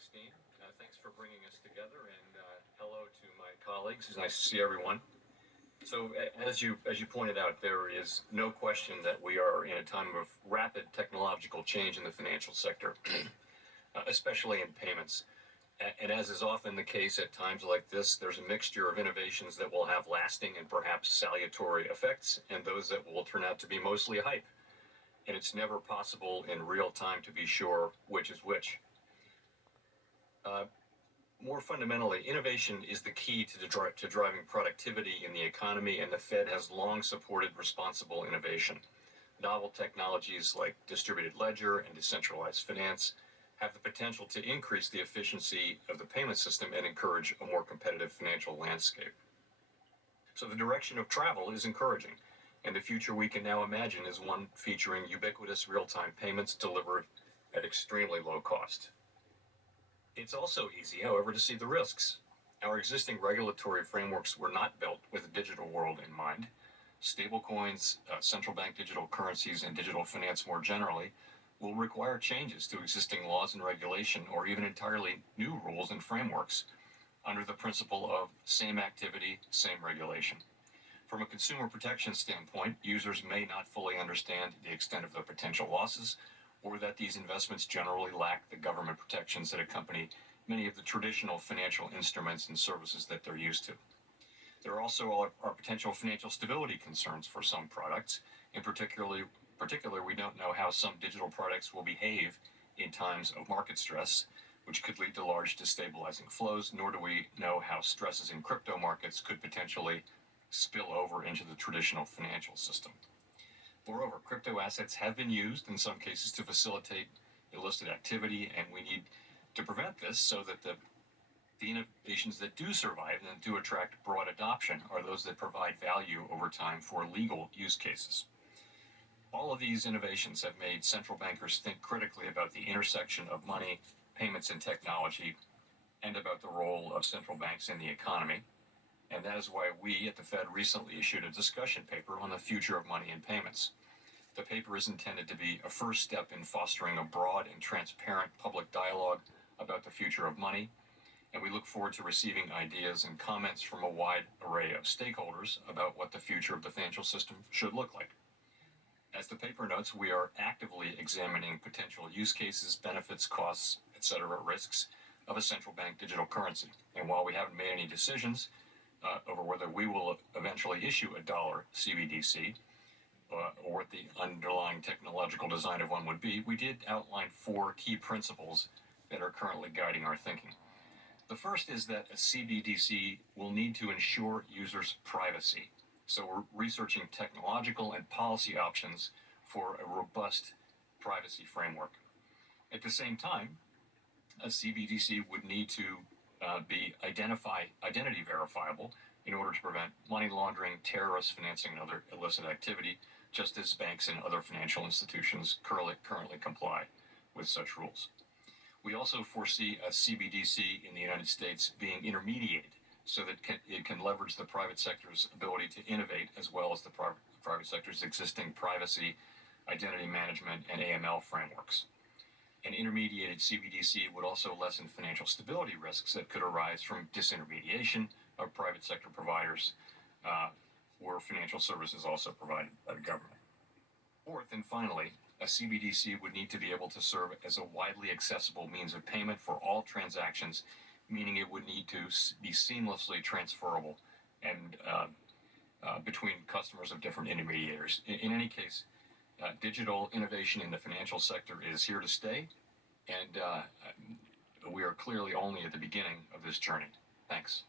Augustine. Thanks for bringing us together, and hello to my colleagues. It's nice to see everyone. So, as you pointed out, there is no question that we are in a time of rapid technological change in the financial sector, especially in payments. And as is often the case at times like this, there's a mixture of innovations that will have lasting and perhaps salutary effects, and those that will turn out to be mostly hype. And it's never possible in real time to be sure which is which. Uh, More fundamentally, innovation is the key to driving productivity in the economy, and the Fed has long supported responsible innovation. Novel technologies like distributed ledger and decentralized finance have the potential to increase the efficiency of the payment system and encourage a more competitive financial landscape. So the direction of travel is encouraging, and the future we can now imagine is one featuring ubiquitous real-time payments delivered at extremely low cost. It's also easy, however, to see the risks. Our existing regulatory frameworks were not built with a digital world in mind. Stablecoins, central bank digital currencies, and digital finance more generally will require changes to existing laws and regulation, or even entirely new rules and frameworks under the principle of same activity, same regulation. From a consumer protection standpoint, users may not fully understand the extent of the potential losses, or that these investments generally lack the government protections that accompany many of the traditional financial instruments and services that they're used to. There are also are potential financial stability concerns for some products. In particular, we don't know how some digital products will behave in times of market stress, which could lead to large destabilizing flows, nor do we know how stresses in crypto markets could potentially spill over into the traditional financial system. Moreover, crypto assets have been used in some cases to facilitate illicit activity, and we need to prevent this so that the innovations that do survive and do attract broad adoption are those that provide value over time for legal use cases. All of these innovations have made central bankers think critically about the intersection of money, payments, and technology, and about the role of central banks in the economy. And that is why we at the Fed recently issued a discussion paper on the future of money and payments. The paper is intended to be a first step in fostering a broad and transparent public dialogue about the future of money, and we look forward to receiving ideas and comments from a wide array of stakeholders about what the future of the financial system should look like. As the paper notes, we are actively examining potential use cases, benefits, costs, etc., risks of a central bank digital currency. And while we haven't made any decisions over whether we will eventually issue a dollar CBDC, or what the underlying technological design of one would be, we did outline 4 key principles that are currently guiding our thinking. The first is that a CBDC will need to ensure users' privacy. So we're researching technological and policy options for a robust privacy framework. At the same time, a CBDC would need to be identity verifiable in order to prevent money laundering, terrorist financing, and other illicit activity, just as banks and other financial institutions currently comply with such rules. We also foresee a CBDC in the United States being intermediated so that it can leverage the private sector's ability to innovate as well as the private sector's existing privacy, identity management, and AML frameworks. An intermediated CBDC would also lessen financial stability risks that could arise from disintermediation of private sector providers, where financial services also provided by the government. Fourth and finally, a CBDC would need to be able to serve as a widely accessible means of payment for all transactions, meaning it would need to be seamlessly transferable and between customers of different intermediaries. In any case, digital innovation in the financial sector is here to stay, and we are clearly only at the beginning of this journey. Thanks.